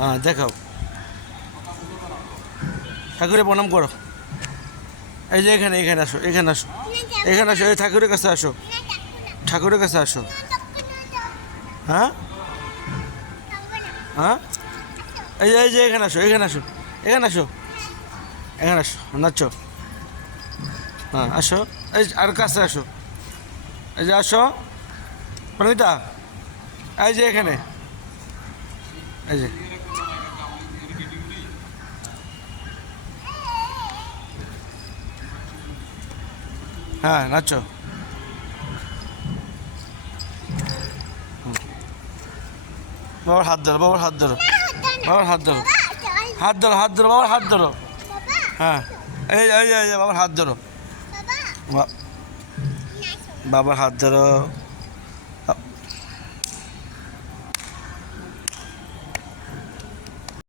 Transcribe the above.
হ্যাঁ দেখাও, ঠাকুরের প্রণাম করো। এই যে এখানে এখানে আসো, এখানে আসো, এখানে আসো, এই ঠাকুরের কাছে আসো, ঠাকুরের কাছে আসো। হ্যাঁ হ্যাঁ, এই যে এখানে আসো, এখানে আসো, এখানে আসো, এখানে আসো, নাচো। হ্যাঁ আসো, এই আর কাছে আসো, এই যে আসো প্রণীতা, এই যে এখানে, এই যে হ্যাঁ নাচো। বাবার হাত ধরো, বাবার হাত ধরো, বাবার হাত ধরো, হাত ধরো, হাত ধরো, বাবার হাত ধরো। হ্যাঁ এই এই এই বাবার হাত ধরো, বাবার হাত ধরো।